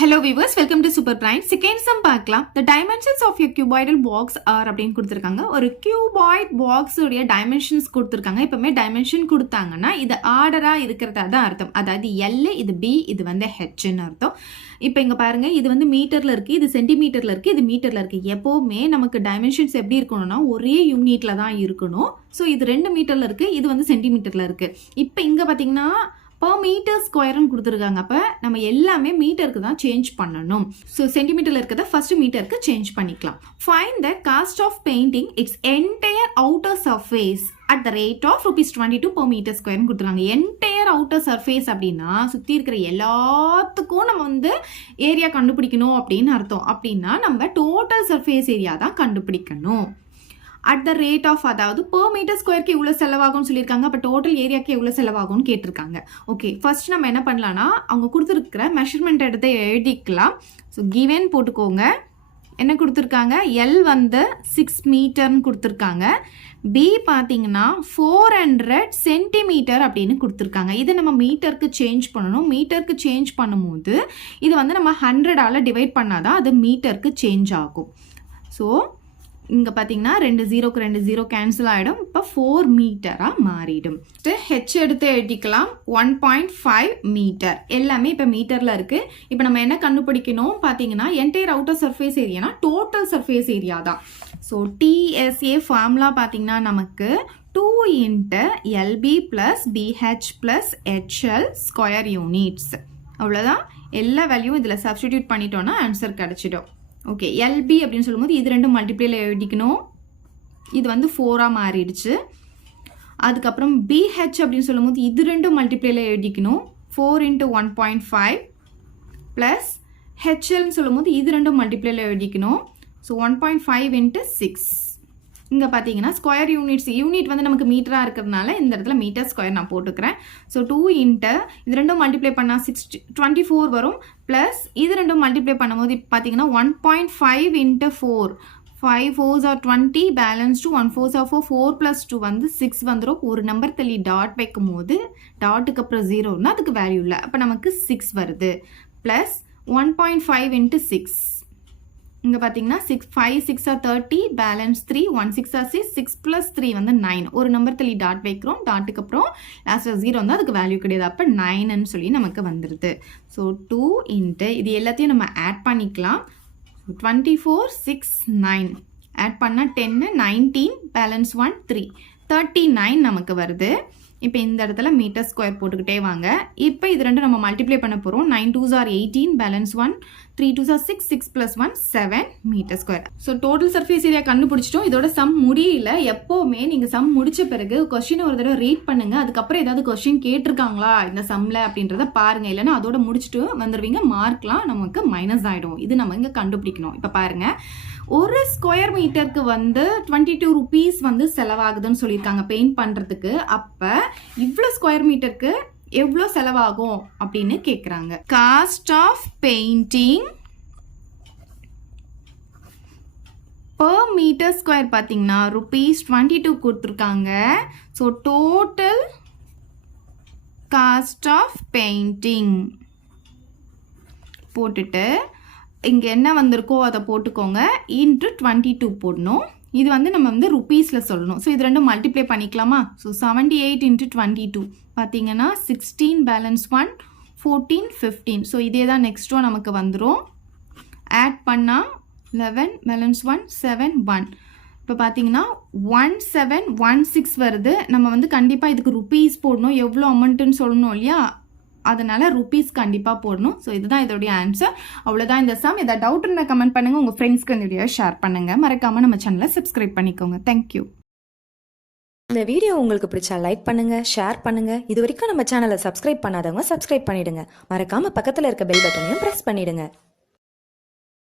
Hello viewers, welcome to Super Prime. Second sum பார்க்கலாம். The dimensions of a cuboidal box are அப்படின்னு கொடுத்திருக்காங்க. ஒரு cuboid box உடைய dimensions கொடுத்திருக்காங்க. இப்பமே dimension கொடுத்தாங்கன்னா இது ஆர்டரா இருக்கிறதா தான் அர்த்தம். அதாவது L, இது B, இது வந்து H ன்னு அர்த்தம். இப்போ இங்க பாருங்க, இது வந்து மீட்டர்ல இருக்கு, இது சென்டிமீட்டர்ல இருக்கு, இது மீட்டர்ல இருக்கு. எப்பவுமே நமக்கு dimensions எப்படி இருக்கணும்னா ஒரே யூனிட்ல தான் இருக்கணும். ஸோ இது 2 மீட்டர்ல இருக்கு, இது வந்து சென்டிமீட்டர்ல இருக்கு. இப்போ இங்க பாத்தீங்கன்னா per meter ஸ்கொயர்னு கொடுத்துருக்காங்க. அப்போ நம்ம எல்லாமே மீட்டருக்கு தான் சேஞ்ச் பண்ணணும். ஸோ சென்டிமீட்டரில் இருக்கிறத ஃபர்ஸ்ட் மீட்டருக்கு சேஞ்ச் பண்ணிக்கலாம். Find the cost of painting its entire outer surface at the rate of ₹22 per meter ஸ்கொயர்னு கொடுத்துருக்காங்க. என்டையர் அவுட்டர் சர்ஃபேஸ் அப்படின்னா சுற்றி இருக்கிற எல்லாத்துக்கும் நம்ம வந்து ஏரியா கண்டுபிடிக்கணும் அப்படின்னு அர்த்தம். அப்படின்னா நம்ம டோட்டல் சர்ஃபேஸ் ஏரியா தான் கண்டுபிடிக்கணும். அட் த ரேட் ஆஃப், அதாவது பெர் மீட்டர் ஸ்கொயருக்கு இவ்வளோ செலவாகும்னு சொல்லியிருக்காங்க. அப்போ டோட்டல் ஏரியாவுக்கு எவ்வளோ செலவாகும்னு கேட்டிருக்காங்க. ஓகே, ஃபர்ஸ்ட் நம்ம என்ன பண்ணலாம்னா அவங்க கொடுத்துருக்கிற மெஷர்மெண்ட் எடுத்து எழுதிக்கலாம். ஸோ கிவன் போட்டுக்கோங்க. என்ன கொடுத்துருக்காங்க? எல் வந்து 6 மீட்டர்னு கொடுத்துருக்காங்க. பி பார்த்தீங்கன்னா 400 சென்டிமீட்டர் அப்படின்னு கொடுத்துருக்காங்க. இதை நம்ம மீட்டருக்கு சேஞ்ச் பண்ணணும். மீட்டருக்கு சேஞ்ச் பண்ணும்போது இது வந்து நம்ம 100ஆல் டிவைட் பண்ணாதான் அது மீட்டருக்கு சேஞ்ச் ஆகும். ஸோ இங்கே பார்த்தீங்கன்னா 2 0க்கு 2 0 கேன்சல் ஆகிடும். இப்போ 4 மீட்டராக மாறிடும். ஹெச் எடுத்து எழுதிக்கலாம். 1.5 மீட்டர். எல்லாமே இப்போ மீட்டரில் இருக்குது. இப்போ நம்ம என்ன கண்டுபிடிக்கணும் பார்த்தீங்கன்னா என்டையர் அவுட்டர் சர்ஃபேஸ் ஏரியானா டோட்டல் சர்ஃபேஸ் ஏரியா தான். ஸோ டிஎஸ்ஏ ஃபார்முலா பார்த்தீங்கன்னா நமக்கு 2 × LB + BH + HL square units. அவ்வளோதான். எல்லா வேல்யூவும் இதில் சப்ஸ்டிடியூட் பண்ணிட்டோன்னா ஆன்சர் கிடச்சிடும். ஓகே, எல்பி அப்படின்னு சொல்லும்போது இது 2 மல்டிப்ளேல எழுதிக்கணும். இது வந்து 4ஆக மாறிடுச்சு. அதுக்கப்புறம் பிஹெச் அப்படின்னு சொல்லும்போது இது 2 மல்டிப்ளேல எழுதிக்கணும். 4 × 1.5 ப்ளஸ் ஹெச்எல்னு சொல்லும்போது இது 2 மல்டிப்ளேல எழுதிக்கணும். ஸோ 1.5 × 6. இங்கே பார்த்தீங்கன்னா ஸ்கொயர் யூனிட் வந்து நமக்கு மீட்டராக இருக்கிறதுனால இந்த இடத்துல மீட்டர் ஸ்கொயர் நான் போட்டுக்கிறேன். ஸோ 2 × இது 2 மல்டிப்ளை பண்ணால் 24 வரும். ப்ளஸ் இது 2 மல்டிப்ளை பண்ணும்போது இப்போ பார்த்தீங்கன்னா 1.5 × 4. 5 4s are 20, balance 2 1 4s are 4, 4 + 2 வந்து 6 வந்துடும். ஒரு நம்பர் தள்ளி டாட் வைக்கும் போது டாட்டுக்கு அப்புறம் 0ன்னா அதுக்கு வேல்யூ இல்லை. அப்போ நமக்கு 6 வருது. ப்ளஸ் 1.5 × 6. இங்கே பார்த்தீங்கன்னா 5 6 are 30, பேலன்ஸ் 3 1 6 are 6, 6 + 3 வந்து 9. ஒரு நம்பர் தள்ளி டாட் வைக்கிறோம். டாட்டுக்கு அப்புறம் லாஸ்ட்டில் 0 வந்து அதுக்கு வேல்யூ கிடையாது. அப்போ 9ன்னு சொல்லி நமக்கு வந்துடுது. ஸோ 2 × இது எல்லாத்தையும் நம்ம ஆட் பண்ணிக்கலாம். 24 6 9 ஆட் பண்ணால் 10 19, பேலன்ஸ் 1 3 39 நமக்கு வருது. இப்போ இந்த இடத்துல மீட்டர் ஸ்கொயர் போட்டுக்கிட்டே வாங்க. இப்போ இது 2 நம்ம மல்டிப்ளை பண்ண போகிறோம். 9 2s are 18, balance 1 3 2s are 6, 6 + 1 7 metre square. So total surface area கண்டுபிடிச்சிட்டோம். இதோட சம் முடியல. எப்போவுமே நீங்கள் சம் முடிச்ச பிறகு கொஸ்டின் ஒரு தடவை ரீட் பண்ணுங்க. அதுக்கப்புறம் ஏதாவது கொஸ்டின் கேட்டிருக்காங்களா இந்த சம்மில் அப்படின்றத பாருங்க. இல்லைன்னா அதோட முடிச்சுட்டு வந்துடுவீங்க, மார்க்லாம் நமக்கு மைனஸ் ஆகிடும். இது நம்ம இங்கே கண்டுபிடிக்கணும். இப்போ பாருங்க, ஒரு ஸ்கொயர் மீட்டருக்கு வந்து 22 rupees வந்து செலவாகுதுன்னு சொல்லியிருக்காங்க பெயிண்ட் பண்ணுறதுக்கு. அப்போ இவ்வளோ ஸ்கொயர் மீட்டருக்கு எவ்வளோ செலவாகும் அப்படின்னு கேட்குறாங்க. Cost of painting per metre square பார்த்தீங்கன்னா ₹22 கொடுத்துருக்காங்க. So total cost of painting போட்டுட்டு இங்கே என்ன வந்திருக்கோ அதை போட்டுக்கோங்க. × 22 போடணும். இது வந்து நம்ம வந்து ருப்பீஸில் சொல்லணும். ஸோ இது 2 மல்டிப்ளை பண்ணிக்கலாமா? ஸோ 78 × 22 பார்த்தீங்கன்னா 16, பேலன்ஸ் 1 14 15. ஸோ இதே தான் நெக்ஸ்ட்டும் நமக்கு வந்துடும். ஆட் பண்ணால் 11, பேலன்ஸ் 1 7 1. இப்போ பார்த்தீங்கன்னா 1716 வருது. நம்ம வந்து கண்டிப்பாக இதுக்கு ருப்பீஸ் போடணும். எவ்வளோ அமௌண்ட்டுன்னு சொல்லணும் இல்லையா? அதனால ருப்பீஸ் கண்டிப்பாக போடணும். ஸோ இதுதான் இதோடைய ஆன்சர். அவ்வளோதான் இந்த சம். ஏதாவது டவுட் இருந்தால் கமெண்ட் பண்ணுங்கள். உங்கள் ஃப்ரெண்ட்ஸ்க்கு இந்த வீடியோ ஷேர் பண்ணுங்கள். மறக்காமல் நம்ம சேனலை சப்ஸ்கிரைப் பண்ணிக்கோங்க. தேங்க்யூ. இந்த வீடியோ உங்களுக்கு பிடிச்சா லைக் பண்ணுங்க, ஷேர் பண்ணுங்க. இது வரைக்கும் நம்ம சேனலை சப்ஸ்கிரைப் பண்ணாதவங்க சப்ஸ்கிரைப் பண்ணிடுங்க. மறக்காம பக்கத்தில் இருக்க பெல் பட்டனையும் ப்ரெஸ் பண்ணிடுங்க.